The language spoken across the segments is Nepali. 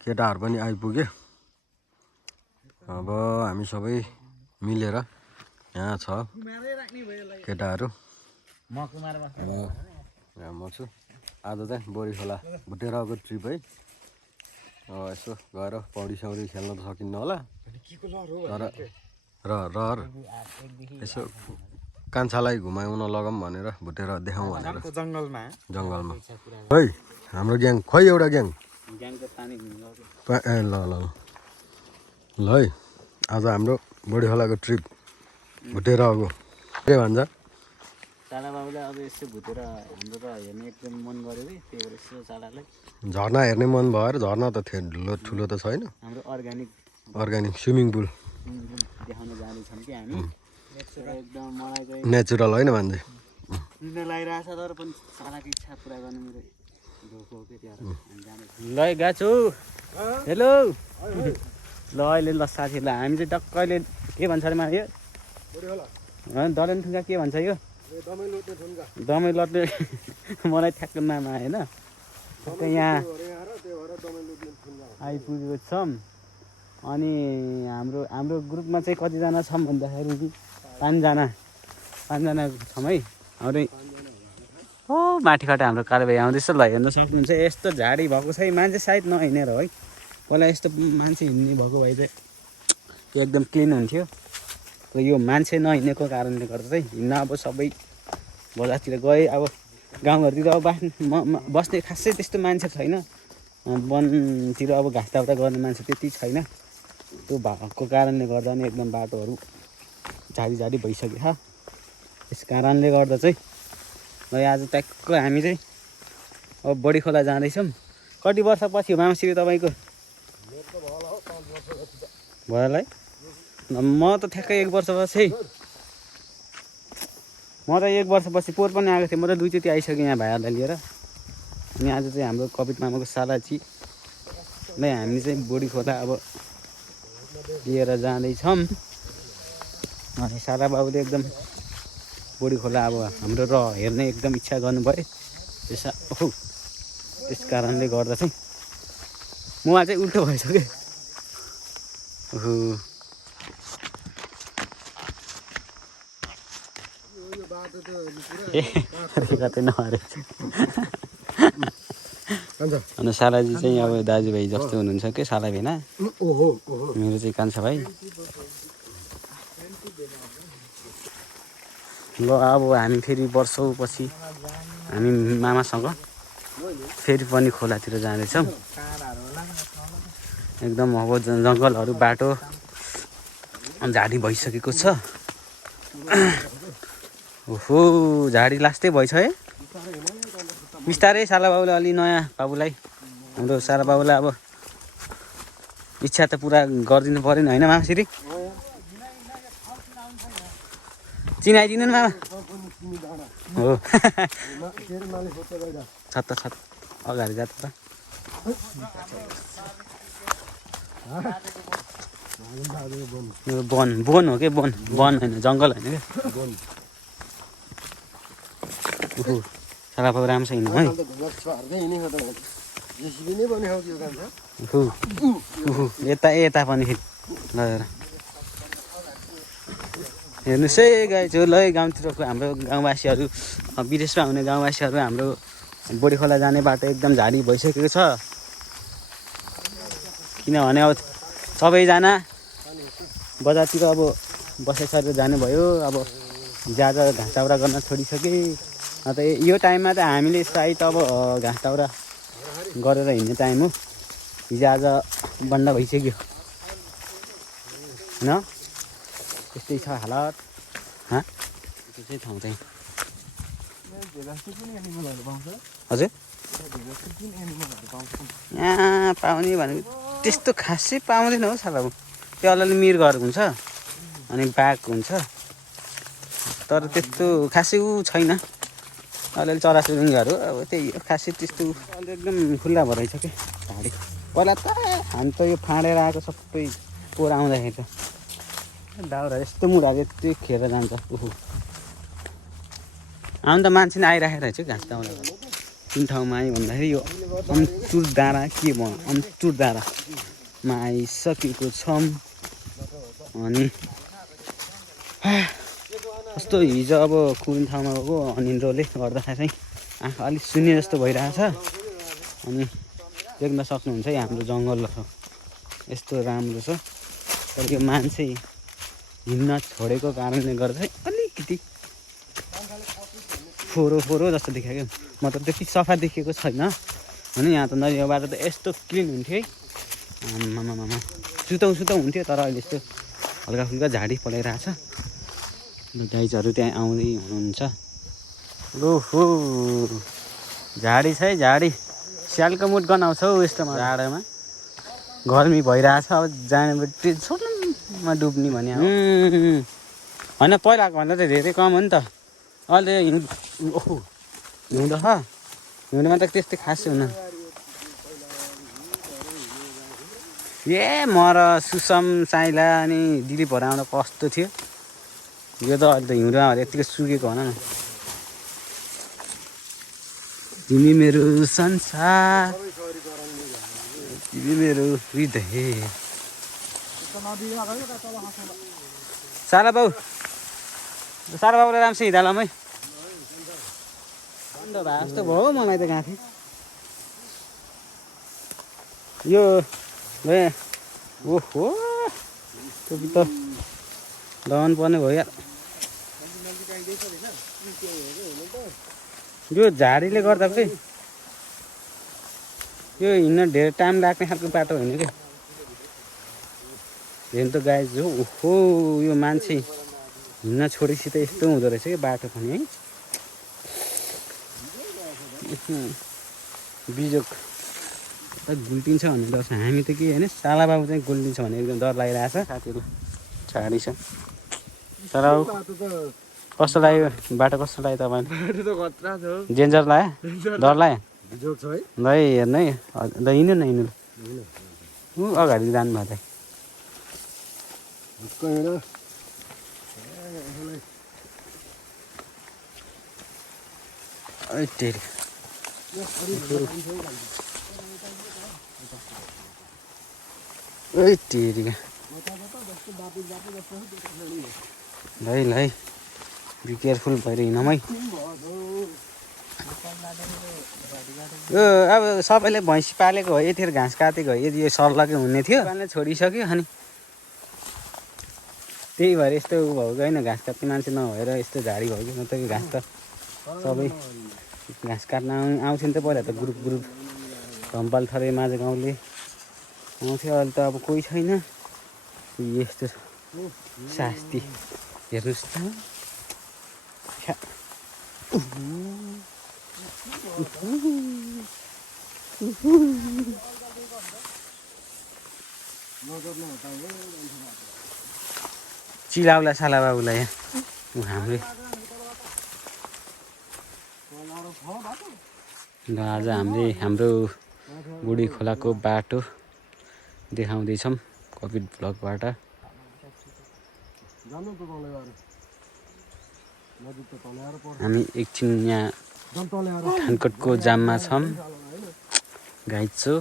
केटाहरू पनि आइपुगे। अब हामी सबै मिलेर यहाँ छ केटाहरू। यहाँ म छु। आज चाहिँ बोरी खोला भुटेराको ट्रिप है। यसो गएर पौडी सौडी खेल्न त सकिन्न होला तर यसो कान्छालाई घुमाउन लगाऊँ भनेर भुटेर देखाउँ भनेर जङ्गलमा है हाम्रो ग्याङ खै एउटा ग्याङ ल ल ल है। आज हाम्रो बोडी खोलाको ट्रिप भुटेराको के भन्छ चालाबाबुले अब यसो भुटेर हाम्रो त हेर्ने एकदम मन गर्यो रे, त्यही भएर यसो चालालाई झर्ना हेर्ने मन भएर झर्ना त ठुलो त छैन, हाम्रो अर्ग्यानिक स्विमिङ पुल देखाउन जाँदैछौँ कि हामी। एकदम मलाई चाहिँ नेचुरल होइन मान्छे निद्रा लागिरहेछ तर पनि चालाको इच्छा पुरा गर्नु मेरो ढोको के त्यहाँ ल गाछु। हेलो ल अहिले ल साथीहरूलाई हामी चाहिँ टक्क अहिले के भन्छ अरे यो दलेन ठुङ्गा के भन्छ यो दमै लट्ने मलाई ठ्याक्क नाम आएन। यहाँ आइपुगेको छौँ अनि हाम्रो ग्रुपमा चाहिँ कतिजना छौँ भन्दाखेरि पाँचजना छौँ है। हाम्रो हो माथिबाट हाम्रो कारबाही आउँदैछ ल हेर्न सक्नुहुन्छ। यस्तो झाडी भएको छ मान्छे सायद नहिँडेर है, पहिला यस्तो मान्छे हिँड्ने भएको भए चाहिँ एकदम क्लिन हुन्थ्यो। यो मान्छे नहिँडेको कारणले गर्दा चाहिँ हिँड्न अब सबै बजारतिर गए। अब गाउँघरतिर अब बस्ने खासै त्यस्तो मान्छे छैन, वनतिर अब घाँस दाउरा गर्ने मान्छे त्यति छैन। त्यो भएको कारणले गर्दा नि एकदम बाटोहरू झाडी भइसक्यो छ। त्यस कारणले गर्दा चाहिँ ल आज ट्याक्क हामी चाहिँ अब बडी खोला जाँदैछौँ। कति वर्षपछि हो मामासिरी तपाईँको भयो होला है? म त ठ्याक्कै 1 वर्षपछि पोहोर पनि आएको थिएँ। म त 2 चोटि आइसकेँ यहाँ भाइहरूलाई लिएर। अनि आज चाहिँ हाम्रो कपित मामाको सालाची नै हामी चाहिँ बोडी खोला अब लिएर जाँदैछौँ। अनि साला बाबुले एकदम बोडी खोला अब हाम्रो हेर्ने एकदम इच्छा गर्नुभयो। त्यस कारणले गर्दा चाहिँ म चाहिँ उल्टो भइसकेँ। अनि सालाजी चाहिँ अब दाजुभाइ जस्तो हुनुहुन्छ कि साला भेना मेरो चाहिँ कान्छा भाइ। ल अब हामी फेरि वर्षौपछि हामी मामासँग फेरि पनि खोलातिर जाँदैछौँ। एकदम अब जङ्गलहरू बाटो झाडी भइसकेको छ। ओहो झाडी लास्टै भएछ है। बिस्तारै साला बाबुले अलि नयाँ बाबुलाई हाम्रो साला बाबुलाई अब इच्छा त पुरा गरिदिनु पऱ्यो नि होइन मामासिरी? चिनाइदिनु नि मामा हो छत्ता अगाडि जात त वन हो कि वन होइन जङ्गल होइन क्या। साला बाबु राम्रोसँग हिँड्नु है। यता पनि लगेर हेर्नुहोस् है गाइज हो ल गाउँतिरको हाम्रो गाउँवासीहरू विदेशमा हुने गाउँवासीहरू हाम्रो बोडी खोला जाने बाटो एकदम झाडी भइसकेको छ। किनभने अब सबैजना बजारतिर अब बसाइ सरेर जानुभयो। अब ज्यादा घाँस दाउरा गर्न छोडिसके। अन्त यो टाइममा त हामीले सायद अब घाँस दाउरा गरेर हिँड्ने टाइम हो। हिजो आज बन्द भइसक्यो होइन? त्यस्तै छ हालत। त्यो चाहिँ ठाउँ चाहिँ हजुर यहाँ पाउने भनेको त्यस्तो खासै पाउँदैन हो साला। त्यो अलिअलि मृगहरू हुन्छ अनि बाघ हुन्छ तर त्यस्तो खासै छैन। अलिअलि चराचुरुङ्गीहरू अब त्यही हो खासै त्यस्तो अहिले एकदम खुल्ला भएर रहेछ कि झाडी। पहिला त हामी त यो फाँडेर आएको सबै पोहोर आउँदाखेरि त दाउरा यस्तो मुढाले यस्तै खेर जान्छ। आउनु त मान्छे नै आइराखेको रहेछ घाँस दाउरा कुन ठाउँमा आएँ भन्दाखेरि यो अन्तुर डाँडा के भन अन्तुर डाँडामा आइसकेको छौँ। अनि कस्तो हिजो अब कुन ठाउँमा गएको अनिन्द्रोले गर्दाखेरि चाहिँ आँखा अलिक सुन्ने जस्तो भइरहेछ। अनि देख्न सक्नुहुन्छ है हाम्रो जङ्गलहरू यस्तो राम्रो छ। तर यो मान्छे हिँड्न छोडेको कारणले गर्दा चाहिँ अलिकति फोहोरो जस्तो देख्यो क्या। मतलब त्यति सफा देखेको छैन होइन। यहाँ त नजिकको बाटो त यस्तो क्लिन हुन्थ्यो है। आमामामा सुतौँ हुन्थ्यो, तर अहिले यस्तो हल्का फुल्का झाडी पलाइरहेछ। गाइजहरू त्यहाँ आउँदै हुनुहुन्छ। ओहो झाडी छ है, झाडी स्यालको मुड गनाउँछ हौ यस्तोमा जाडोमा। गर्मी भइरहेछ, अब जाने बित्तिकै छोटोमा डुब्ने भने होइन पहिलाको भन्दा त धेरै कम हो नि त। अहिले ओहो हिउँदो छ, हिउँदोमा त त्यस्तै खासै हुन। म र सुसम साइला अनि दिदी भराउँदा कस्तो थियो यो त। अहिले त हिउँदोमा यत्तिकै सुकेको भन न। तिमी मेरो संसार, तिमी मेरो हृदय। साला बाउले राम्रोसँग हिँडालम है। अन्त भए जस्तो भयो मलाई त गाँथी यो। ओहो टोपी त लगाउनु पर्ने भयो यार। यो झाडीले गर्दा चाहिँ यो हिँड्न धेरै टाइम लाग्ने खालको बाटो होइन क्या। हेर्नु त गाइज हो। ओहो यो मान्छे हिँड्न छोडेपछि त यस्तो हुँदो रहेछ कि बाटो पनि है। बिजोक गुल्टिन्छ भन्ने डर छ। हामी त के होइन, साला बाबु चाहिँ गुल्टिन्छ भने एकदम डर लागिरहेछ। साथीहरू झाडी छ। तर कस्तो लाग्यो बाटो, कस्तो लाग्यो तपाईँले? डेन्जर लाग्यो, डर लाग्यो ल हेर्नु है। ल हिँड्नु न, हिँड्नु अगाडि जानु भयो त। तेरिका ल बी केयरफुल भएर हिँडौँ है। यो अब सबैले भैँसी पालेको हो, यतिखेर घाँस काटेको हो, यदि यो सर्लकै हुने थियो पाल्ने छोडिसक्यो। अनि त्यही भएर यस्तो भएको होइन, घाँस काट्ने मान्छे नभएर यस्तो झाडी भयो कि। मतलब घाँस त सबै घाँस काट्न आउँथ्यो नि त पहिला त। ग्रुप धम्पाल थरे माझ गाउँले आउँथ्यो। अहिले त अब कोही छैन। यस्तो शास्ती हेर्नुहोस् त। चिलाउला साला बाबुलाई हामीले आज हाम्रो बुढी खोलाको बाटो देखाउँदैछौँ कोभिड ब्लगबाट। हामी एकछिन यहाँ थानकोटको जाममा छौँ। गाइज छु,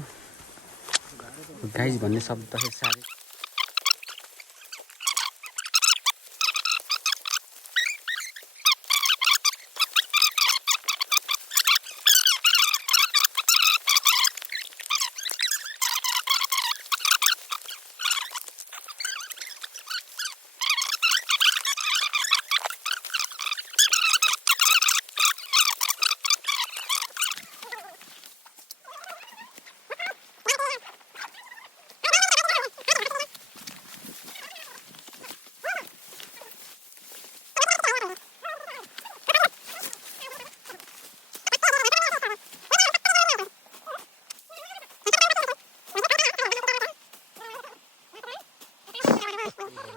गाइज भन्ने शब्द साह्रै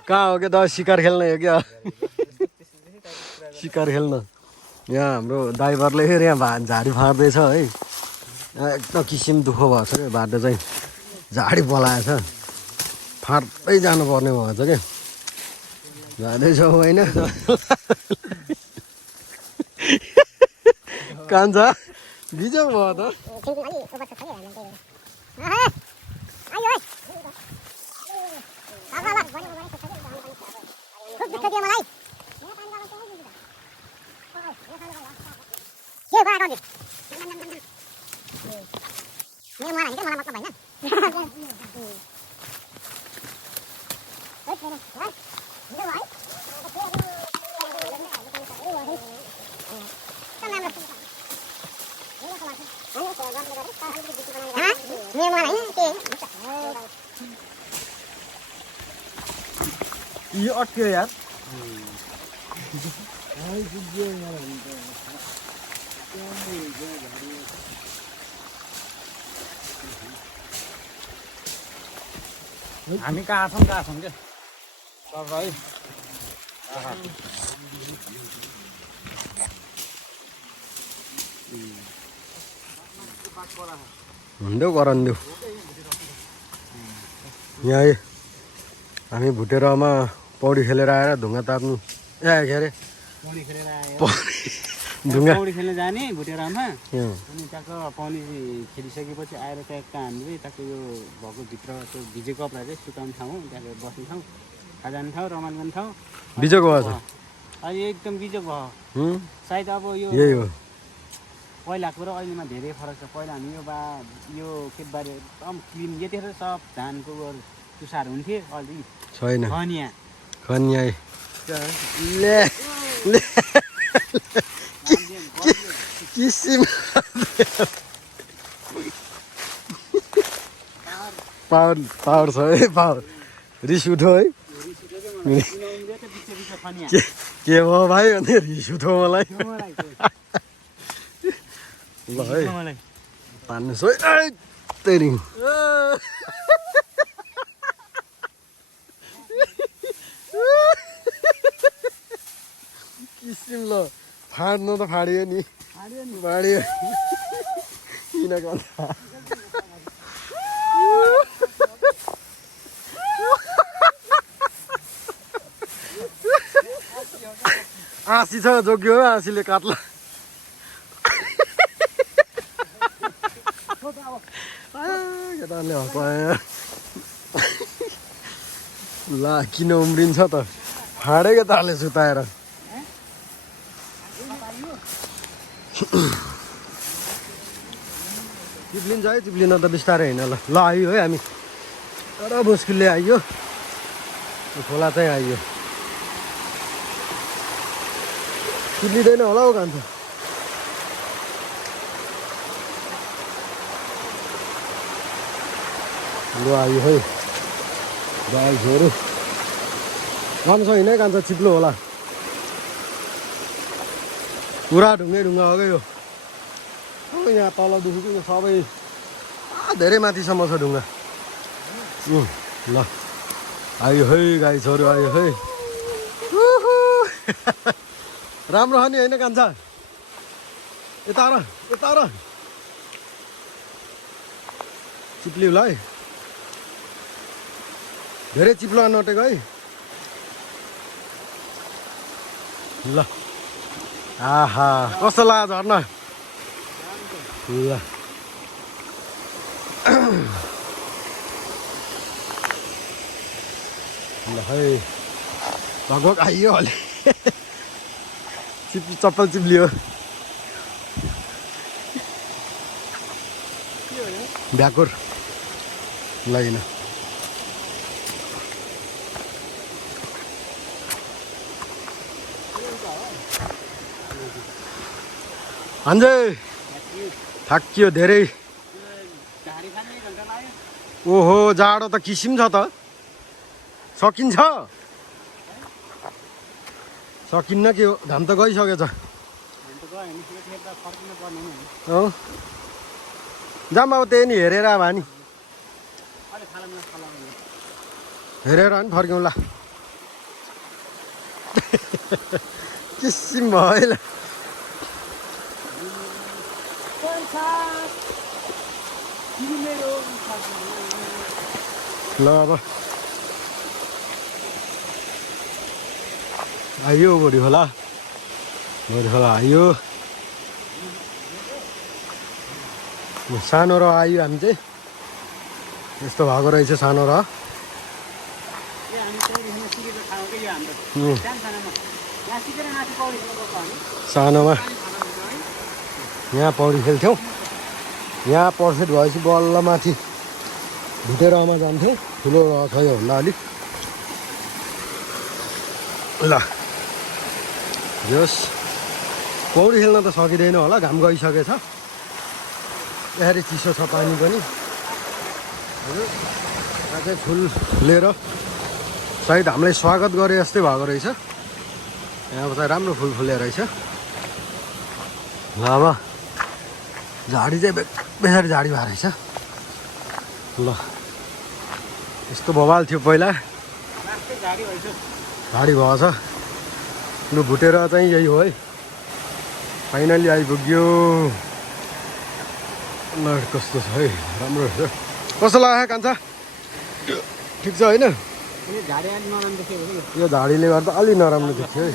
कहाँ हो क्या दा शिकार खेल्न हो क्या? शिकार खेल्न यहाँ हाम्रो ड्राइभरले फेरि यहाँ झाडी फाँड्दैछ है। यहाँ एकदम किसिम दुःख भएको छ क्या, बाटो चाहिँ झाडी पलाएछ, फाँड्दै जानुपर्ने भएछ क्या। जाँदैछौ होइन कान्छ बिजोग भयो त यो अट्क्यो यार हामी कहाँ छौँ क्या सबै हुँदै गराउँदै यहाँ हामी भुटेरमा पौडी खेलेर आएर ढुङ्गा ताप्नु के अरे पौडी खेलेर आयो ढुङ्गा पौडी खेल्न जाने भुटेरामा अँ, अनि ट्याक्क पौडी खेलिसकेपछि आएर ट्याक्क हामीले ट्याक्क यो भएको भित्र त्यो भिजेको कपडा चाहिँ सुकाउने ठाउँ त्यहाँ बस्ने ठाउँ खाजा जाने ठाउँ रमाइलो गर्ने ठाउँ बिजोग भयो छ अहिले एकदम बिजोग भयो हुँ, सायद अब यो यही हो पहिलाको र अहिलेमा धेरै फरक छ पहिला हामी यो खेतबारी एकदम क्लिन यतिखेर सब धानको तुसार हुन्थे अलि छैन खनिया कन्या ले ले किसिम पावर पावर छ है पावर रिस उठो है के भयो भाइ अनि रिस उठो मलाई ल है पान्नुहोस् है तेरि किसिम ल फाड्नु त फाडियो नि फाडियो किन गर्दा आँसी छ जोग्यो हो आँसीले काट्ला केटाले हँसायो ला किन उम्रिन्छ त फाडेको ताले सुताएर चिप्लिन्छ है चिप्लिन त बिस्तारै होइन ल ल आइयो है हामी तर मुस्किलले आइयो खोला चाहिँ आइयो चिप्लिँदैन होला हौ कान्छ ल आयो है गाईहरू राम्रो छैन है कान्छ चिप्लो होला पुरा ढुङ्गै ढुङ्गा हो क्या यो अब यहाँ तलदेखिको यो सबै धेरै माथिसम्म छ ढुङ्गा ल आयो है गाई छोरो आयो है राम्रो छ नि होइन कान्छा यता र चिप्लिउला है धेरै चिप्लो नटेको है ल आहा कस्तो लाग्यो झर्न ल ल है भगभग आइयो अलि चप्पल चिप्लियो भ्याकुर लागिन अन्जै थाकियो धेरै ओहो जाडो त किसिम छ त सकिन्छ सकिन्न के हो घाम त गइसकेछ जाम अब त्यही नि हेरेर अब नि हेरेर नि फर्क्यौँला किसिम भयो ल ल अब आइयो भोलि खोला आइयो सानो र आयो हामी चाहिँ यस्तो भएको रहेछ सानो र सानोमा यहाँ पौडी खेल्थ्यौँ यहाँ पर्फेक्ट भएपछि बल्ल माथि भुटेरमा जान्थ्यौँ ठुलो छ योभन्दा अलिक ल जस पौडी खेल्न त सकिँदैन होला घाम गइसकेछ यसरी चिसो छ पानी पनि हजुर यहाँ चाहिँ फुल फुलेर सायद हामीलाई स्वागत गरे जस्तै भएको रहेछ यहाँ चाहिँ राम्रो फुल फुलेर रहेछ ल अब झाडी चाहिँ बेसारी झाडी भएको रहेछ ल यस्तो बवाल थियो पहिला झाडी भएछ लु भुटेर चाहिँ यही हो है फाइनली आइपुग्यो ल कस्तो छ है राम्रो रहेछ कस्तो लाग्यो कान्छा ठिक छ होइन यो झाडीले गर्दा अलि नराम्रो देख्थ्यो है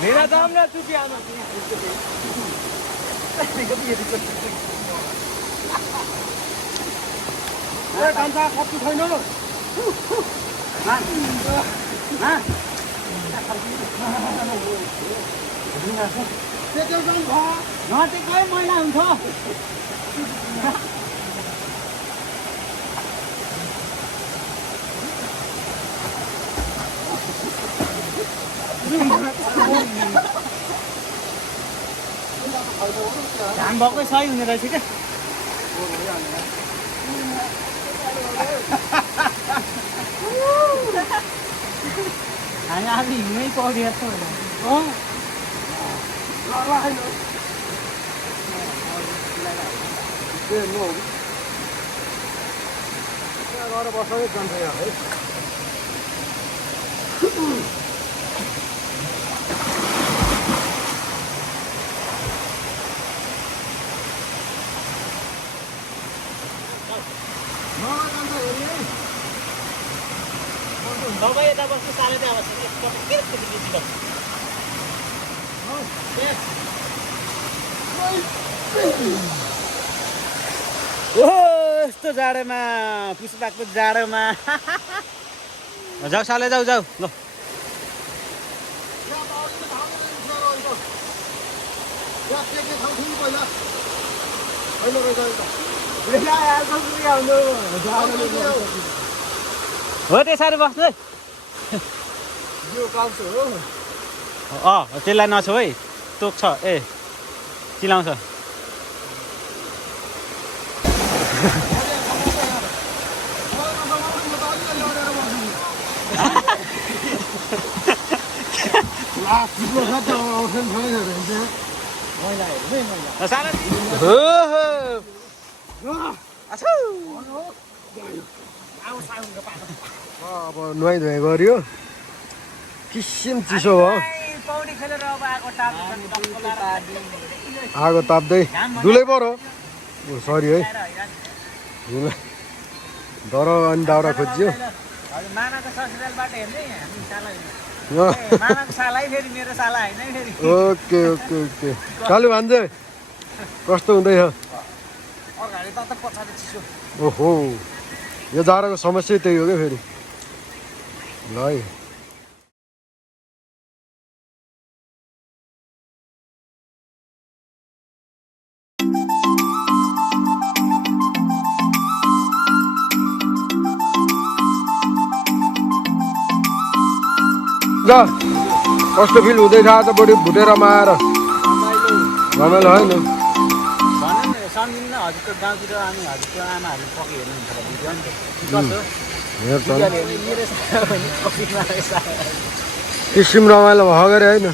मेरा दाम ना तू क्या मैला हुन्छ घाम भएकै सही हुने रहेछ क्या हामी आज हिँड्नै पौडिएको गएर बस्दै जान्छ यहाँ है तपाईँ यता बस्नु साले त्यहाँ ओहो यस्तो जाडोमा पुष्पाको जाडोमा जाऊ साले जाऊ जाऊ ल हो त्यसरी बस्नु है त्यसलाई नछौ है तोक्छ ए चिलाउँछ अब नुहाइ धुवाइ गऱ्यो किसिम चिसो भयो आगो ताप्दै दुलै पऱ्यो सरी है दर अनि दाउरा खोजियो ओके ओके ओके कालु भान्जे कस्तो हुँदैछ ओहो यो जाडोको समस्या त्यही हो क्या फेरि ल है ल कस्तो फिल हुँदैछ आज बढी भुटेरमा आएर रमाइलो होइन भन्नु न सम्झिन्न हजुरको गाउँतिर अनि हजुरको आमाहरू पक्कै हेर्नुहुन्छ भिडियो नि त हेर्छ किसिम रमाइलो भयो गरे होइन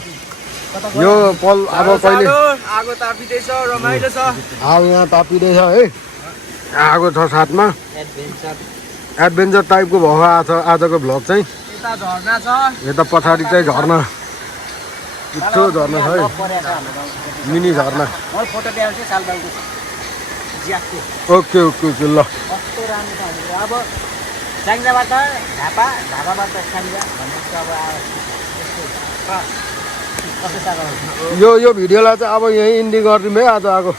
यो पल अब कहिले आगो तापिँदैछ रमाइलो छ आगो यहाँ तापिँदैछ है आगो छ साथमा एडभेन्चर टाइपको भयो आजको भ्लग चाहिँ यता झर्ना छ यता पछाडि चाहिँ झर्ना मिठो झर्ना छ है मिनी झर्ना मैले फोटो ल्याउँछु सालबाबुको ज्याकको ओके ओके ओके ल कस्तो राम्रो छ भनेर अब स्याङ्जाबाट ढाबाबाट स्याङ्जा भन्ने चाहिँ अब कस्तो साह्रो यो भिडियोलाई चाहिँ अब यहीँ इन्डिङ गरिदिउँ है आज आएको